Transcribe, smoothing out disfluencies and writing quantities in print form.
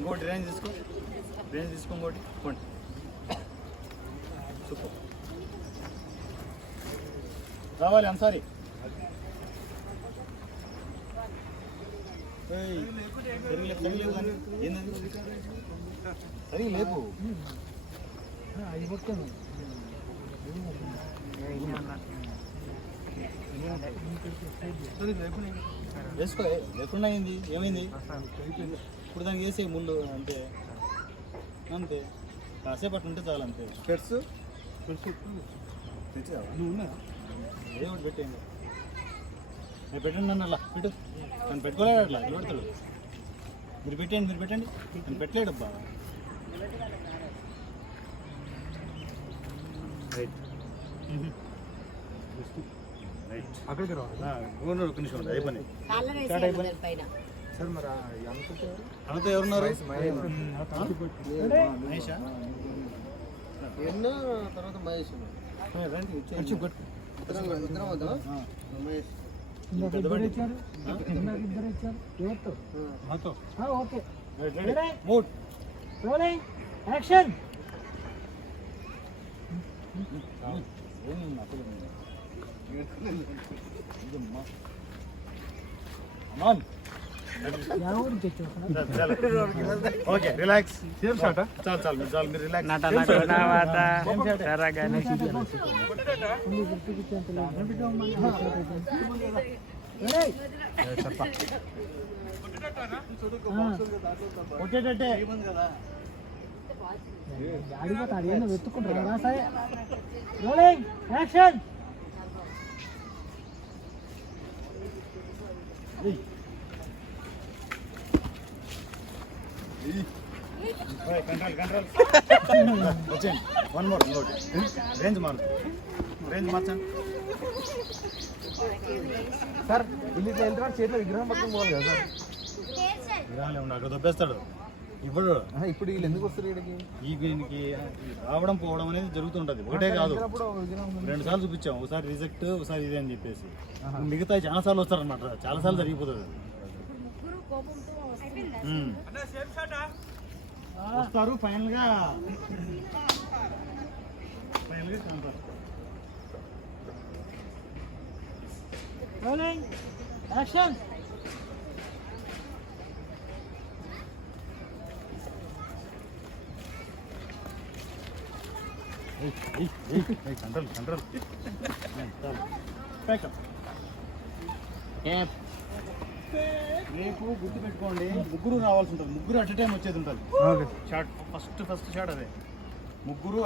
ఇంకోటి రేంజ్ తీసుకో, రేంజ్ తీసుకో, ఇంకోటి పోండి. సూపర్ రావాలి. I'm sorry. సరిగలేదు కానీ ఏంటది సరిగా లేపు. వేసుకో, లేకుండా అయింది. ఏమైంది ఇప్పుడు దానికి వేసే ముందు అంతే అంతే. కాసేపు అట్లా ఉంటే చాలు అంతే. స్పెట్స్ తెచ్చావా? ఏ ఒకటి పెట్టేయండి. నేను పెట్టండి నన్ను అలా పెట్టు. నన్ను పెట్టుకోలేడు అట్లా నిలబడతాడు. మీరు పెట్టండి, మీరు పెట్టండి. నన్ను పెట్టలేడు అబ్బా. రైట్ రైట్ అక్కడికి రావాలి. ఒక నిమిషం ఉంది. అయిపోయి స్టార్ట్ అయిపోయి. సార్ మరి అన్నతో ఎవరున్నారు? మహేషా ఎన్నో తర్వాత మహేష్ ఓకే రిలాక్స్. చాలు చాలు చాలు మీరు రిలాక్స్. కొట్టేటట్టే అడిగిపోతాడు. ఏమో వెతుక్కుంటారా? సరే రోలింగ్ యాక్షన్. కంట్రోల్ కంట్రోల్ వచ్చేయండి. వన్ మోర్ ఇంకోటి రేంజ్ మారు, రేంజ్ మార్చండి సార్. ఇల్లు వెళ్తున్నా చేతిలో విగ్రహం పక్కన పోవాలి కదా సార్. విగ్రహాలు ఏమన్నా అక్కడ దొబ్బేస్తాడు ఇప్పుడు. ఇప్పుడు వీళ్ళు ఎందుకు వస్తారు వీడికి? వీనికి రావడం పోవడం అనేది జరుగుతుంటుంది. ఒకటే కాదు, 2 సార్లు చూపించాం. ఒకసారి రిజెక్ట్, ఒకసారి ఇది అని చెప్పేసి. మిగతా చాలా సార్లు వస్తారనమాట. చాలా సార్లు జరిగిపోతుంది. వస్తారు ఫైనల్గా యాక్షన్. Control control. రేపు గుర్తు పెట్టుకోండి, ముగ్గురు రావాల్సి ఉంటుంది. ముగ్గురు అట్ టైం వచ్చేది ఉంటుంది. షాట్ ఫస్ట్ షాట్ అదే. ముగ్గురు